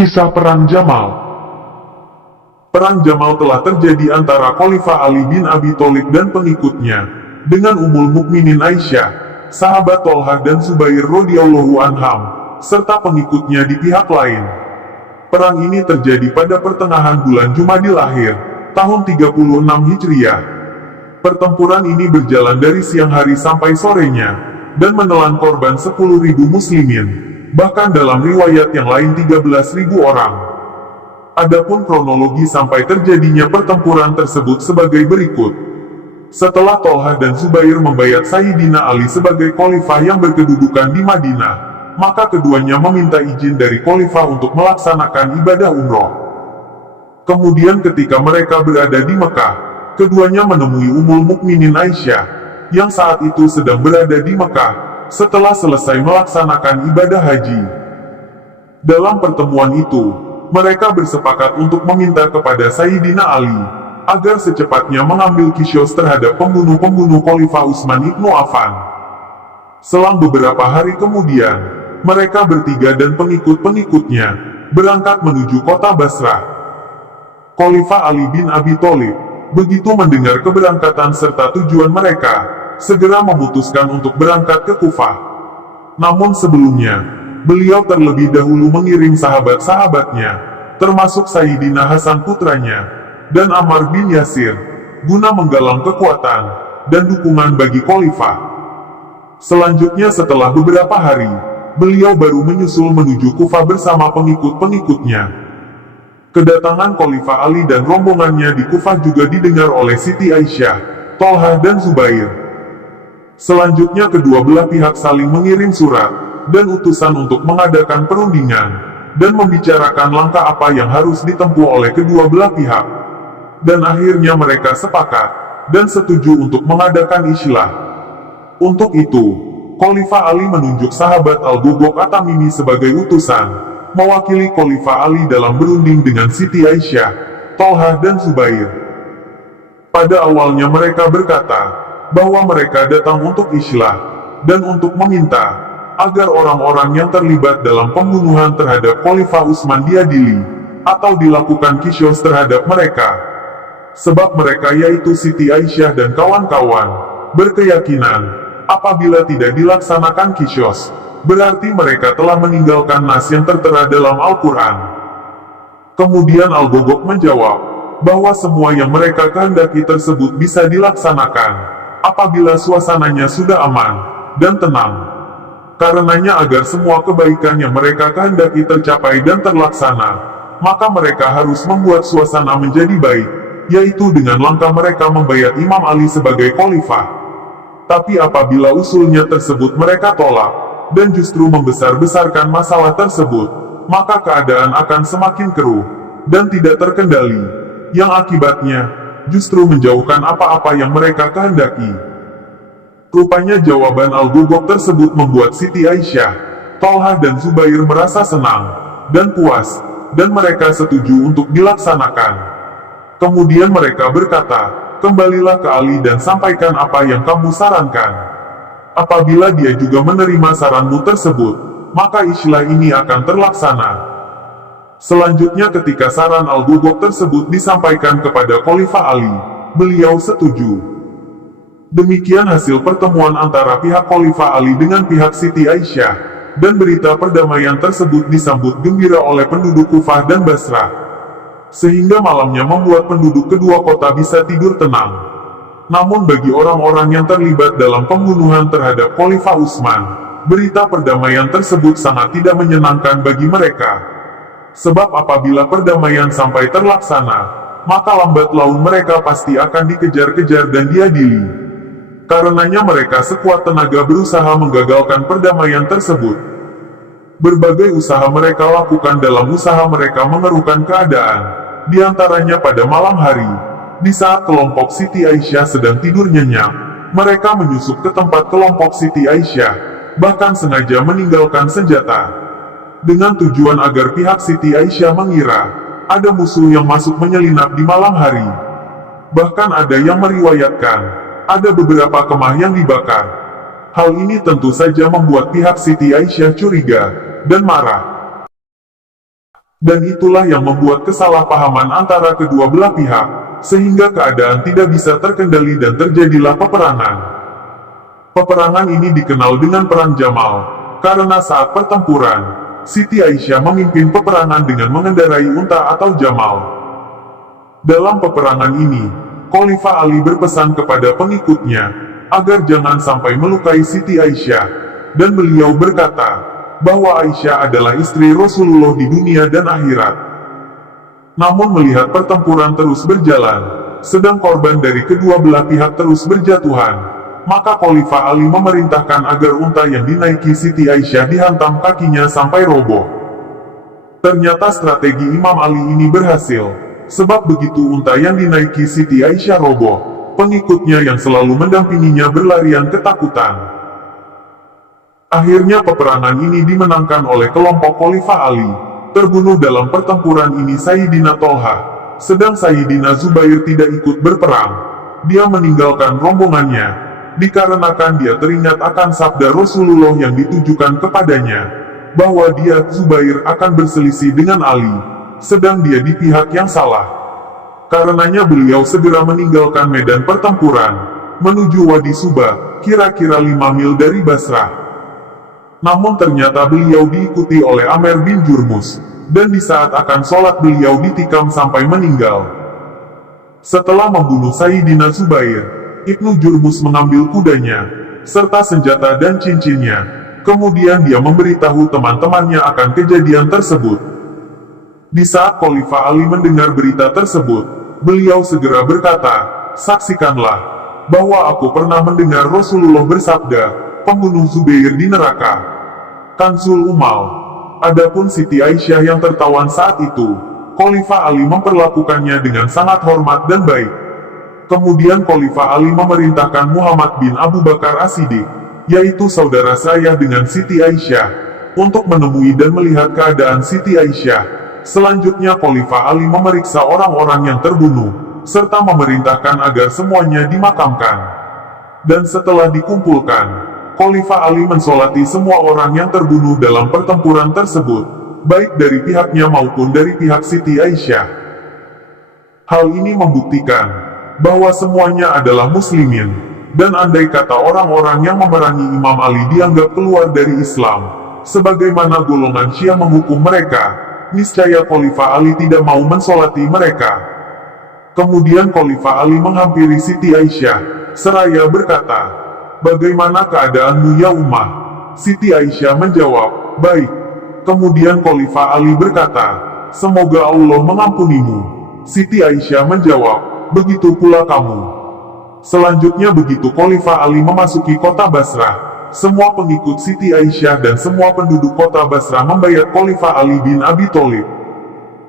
Kisah Perang Jamal. Perang Jamal telah terjadi antara Khalifah Ali bin Abi Thalib dan pengikutnya, dengan Ummul Mukminin Aisyah, sahabat Tolha dan Zubair radhiyallahu anhum, serta pengikutnya di pihak lain. Perang ini terjadi pada pertengahan bulan Jumadil Akhir, tahun 36 Hijriah. Pertempuran ini berjalan dari siang hari sampai sorenya, dan menelan korban 10.000 muslimin. Bahkan dalam riwayat yang lain 13.000 orang. Adapun kronologi sampai terjadinya pertempuran tersebut sebagai berikut. Setelah Tolha dan Zubair membayat Sayyidina Ali sebagai khalifah yang berkedudukan di Madinah, maka keduanya meminta izin dari khalifah untuk melaksanakan ibadah umroh. Kemudian ketika mereka berada di Mekah, keduanya menemui Ummul Mukminin Aisyah, yang saat itu sedang berada di Mekah, setelah selesai melaksanakan ibadah haji. Dalam pertemuan itu, mereka bersepakat untuk meminta kepada Sayyidina Ali, agar secepatnya mengambil kisyos terhadap pembunuh-pembunuh Khalifah Utsman ibnu Affan. Selang beberapa hari kemudian, mereka bertiga dan pengikut-pengikutnya, berangkat menuju kota Basrah. Khalifah Ali bin Abi Thalib, begitu mendengar keberangkatan serta tujuan mereka, segera memutuskan untuk berangkat ke Kufah. Namun sebelumnya, beliau terlebih dahulu mengirim sahabat-sahabatnya, termasuk Sayyidina Hasan putranya, dan Ammar bin Yasir, guna menggalang kekuatan dan dukungan bagi khalifah. Selanjutnya setelah beberapa hari, beliau baru menyusul menuju Kufah bersama pengikut-pengikutnya. Kedatangan Khalifah Ali dan rombongannya di Kufah juga didengar oleh Siti Aisyah, Tolha dan Zubair. Selanjutnya kedua belah pihak saling mengirim surat dan utusan untuk mengadakan perundingan dan membicarakan langkah apa yang harus ditempuh oleh kedua belah pihak. Dan akhirnya mereka sepakat dan setuju untuk mengadakan islah. Untuk itu, Khalifah Ali menunjuk sahabat Al-Ghughaq At-Tamimi sebagai utusan, mewakili Khalifah Ali dalam berunding dengan Siti Aisyah, Tolha dan Zubair. Pada awalnya mereka berkata bahwa mereka datang untuk islah, dan untuk meminta, agar orang-orang yang terlibat dalam pembunuhan terhadap Khalifah Utsman diadili, atau dilakukan kisyos terhadap mereka. Sebab mereka yaitu Siti Aisyah dan kawan-kawan, berkeyakinan, apabila tidak dilaksanakan kisyos, berarti mereka telah meninggalkan nas yang tertera dalam Al-Quran. Kemudian Al-Ghughaq menjawab, bahwa semua yang mereka kehendaki tersebut bisa dilaksanakan, apabila suasananya sudah aman dan tenang. Karenanya agar semua kebaikan yang mereka kehendaki tercapai dan terlaksana, maka mereka harus membuat suasana menjadi baik, yaitu dengan langkah mereka membayat Imam Ali sebagai khalifah. Tapi apabila usulnya tersebut mereka tolak, dan justru membesar-besarkan masalah tersebut, maka keadaan akan semakin keruh, dan tidak terkendali, yang akibatnya justru menjauhkan apa-apa yang mereka kehendaki. Rupanya jawaban Al-Ghughaq tersebut membuat Siti Aisyah, Tolha dan Zubair merasa senang dan puas, dan mereka setuju untuk dilaksanakan. Kemudian mereka berkata, kembalilah ke Ali dan sampaikan apa yang kamu sarankan. Apabila dia juga menerima saranmu tersebut, maka islah ini akan terlaksana. Selanjutnya ketika saran Al-Ghughaq tersebut disampaikan kepada Khalifah Ali, beliau setuju. Demikian hasil pertemuan antara pihak Khalifah Ali dengan pihak Siti Aisyah, dan berita perdamaian tersebut disambut gembira oleh penduduk Kufah dan Basrah. Sehingga malamnya membuat penduduk kedua kota bisa tidur tenang. Namun bagi orang-orang yang terlibat dalam pembunuhan terhadap Khalifah Utsman, berita perdamaian tersebut sangat tidak menyenangkan bagi mereka. Sebab apabila perdamaian sampai terlaksana, maka lambat laun mereka pasti akan dikejar-kejar dan diadili. Karenanya mereka sekuat tenaga berusaha menggagalkan perdamaian tersebut. Berbagai usaha mereka lakukan dalam usaha mereka mengeruhkan keadaan, diantaranya pada malam hari, di saat kelompok Siti Aisyah sedang tidur nyenyak, mereka menyusup ke tempat kelompok Siti Aisyah, bahkan sengaja meninggalkan senjata. Dengan tujuan agar pihak Siti Aisyah mengira ada musuh yang masuk menyelinap di malam hari. Bahkan ada yang meriwayatkan, ada beberapa kemah yang dibakar. Hal ini tentu saja membuat pihak Siti Aisyah curiga dan marah. Dan itulah yang membuat kesalahpahaman antara kedua belah pihak, sehingga keadaan tidak bisa terkendali dan terjadilah peperangan. Peperangan ini dikenal dengan Perang Jamal, karena saat pertempuran, Siti Aisyah memimpin peperangan dengan mengendarai unta atau jamal. Dalam peperangan ini, Khalifah Ali berpesan kepada pengikutnya, agar jangan sampai melukai Siti Aisyah, dan beliau berkata, bahwa Aisyah adalah istri Rasulullah di dunia dan akhirat. Namun melihat pertempuran terus berjalan, sedang korban dari kedua belah pihak terus berjatuhan, maka Khalifah Ali memerintahkan agar unta yang dinaiki Siti Aisyah dihantam kakinya sampai roboh. Ternyata strategi Imam Ali ini berhasil, sebab begitu unta yang dinaiki Siti Aisyah roboh, pengikutnya yang selalu mendampinginya berlarian ketakutan. Akhirnya peperangan ini dimenangkan oleh kelompok Khalifah Ali. Terbunuh dalam pertempuran ini Sayyidina Tolha, sedang Sayyidina Zubair tidak ikut berperang. Dia meninggalkan rombongannya, dikarenakan dia teringat akan sabda Rasulullah yang ditujukan kepadanya, bahwa dia, Zubair, akan berselisih dengan Ali, sedang dia di pihak yang salah. Karenanya beliau segera meninggalkan medan pertempuran, menuju Wadi Suba, kira-kira 5 mil dari Basrah. Namun ternyata beliau diikuti oleh Amer bin Jurmus, dan di saat akan sholat beliau ditikam sampai meninggal. Setelah membunuh Sayyidina Zubair, Ibnu Jurmus mengambil kudanya, serta senjata dan cincinnya. Kemudian dia memberitahu teman-temannya akan kejadian tersebut. Di saat Khalifah Ali mendengar berita tersebut, beliau segera berkata, "Saksikanlah, bahwa aku pernah mendengar Rasulullah bersabda, pembunuh Zubair di neraka." Kanzul Umal. Adapun Siti Aisyah yang tertawan saat itu, Khalifah Ali memperlakukannya dengan sangat hormat dan baik. Kemudian Khalifah Ali memerintahkan Muhammad bin Abu Bakar As-Siddiq, yaitu saudara saya dengan Siti Aisyah, untuk menemui dan melihat keadaan Siti Aisyah. Selanjutnya Khalifah Ali memeriksa orang-orang yang terbunuh, serta memerintahkan agar semuanya dimakamkan. Dan setelah dikumpulkan, Khalifah Ali mensolati semua orang yang terbunuh dalam pertempuran tersebut, baik dari pihaknya maupun dari pihak Siti Aisyah. Hal ini membuktikan bahwa semuanya adalah muslimin, dan andai kata orang-orang yang memerangi Imam Ali dianggap keluar dari Islam, sebagaimana golongan Syiah menghukum mereka, niscaya Khalifah Ali tidak mau mensolati mereka. Kemudian Khalifah Ali menghampiri Siti Aisyah, seraya berkata, "Bagaimana keadaanmu ya Ummah?" Siti Aisyah menjawab, "Baik." Kemudian Khalifah Ali berkata, "Semoga Allah mengampunimu." Siti Aisyah menjawab, "Begitu pula kamu." Selanjutnya begitu Khalifah Ali memasuki kota Basrah, semua pengikut Siti Aisyah dan semua penduduk kota Basrah membayat Khalifah Ali bin Abi Tholib.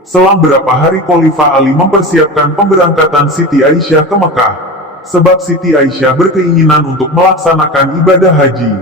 Selang berapa hari Khalifah Ali mempersiapkan pemberangkatan Siti Aisyah ke Mekah, sebab Siti Aisyah berkeinginan untuk melaksanakan ibadah haji.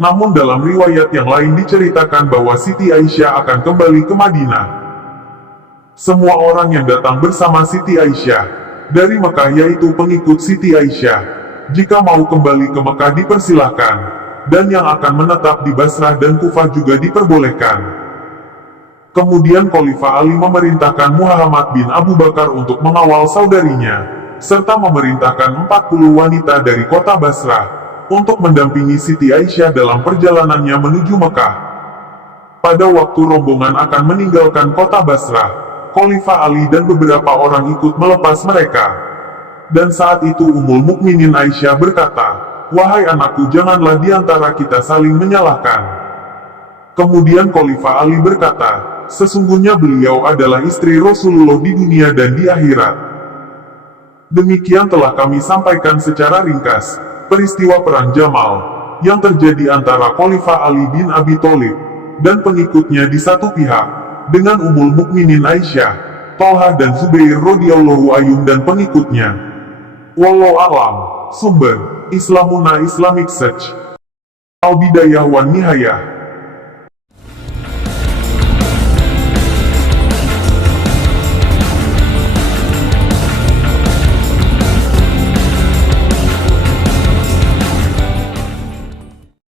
Namun dalam riwayat yang lain diceritakan bahwa Siti Aisyah akan kembali ke Madinah. Semua orang yang datang bersama Siti Aisyah dari Mekah yaitu pengikut Siti Aisyah, jika mau kembali ke Mekah dipersilahkan, dan yang akan menetap di Basrah dan Kufah juga diperbolehkan. Kemudian Khalifah Ali memerintahkan Muhammad bin Abu Bakar untuk mengawal saudarinya, serta memerintahkan 40 wanita dari kota Basrah, untuk mendampingi Siti Aisyah dalam perjalanannya menuju Mekah. Pada waktu rombongan akan meninggalkan kota Basrah, Khalifah Ali dan beberapa orang ikut melepas mereka. Dan saat itu Ummul Mukminin Aisyah berkata, "Wahai anakku, janganlah diantara kita saling menyalahkan." Kemudian Khalifah Ali berkata, "Sesungguhnya beliau adalah istri Rasulullah di dunia dan di akhirat." Demikian telah kami sampaikan secara ringkas, peristiwa Perang Jamal, yang terjadi antara Khalifah Ali bin Abi Tholib, dan pengikutnya di satu pihak, dengan Ummul Mukminin Aisyah, Tolha dan Zubair radhiyallahu anhum dan pengikutnya. Wallahu a'lam. Sumber, Islamuna Islamic Search. Al-Bidayah wan Nihayah.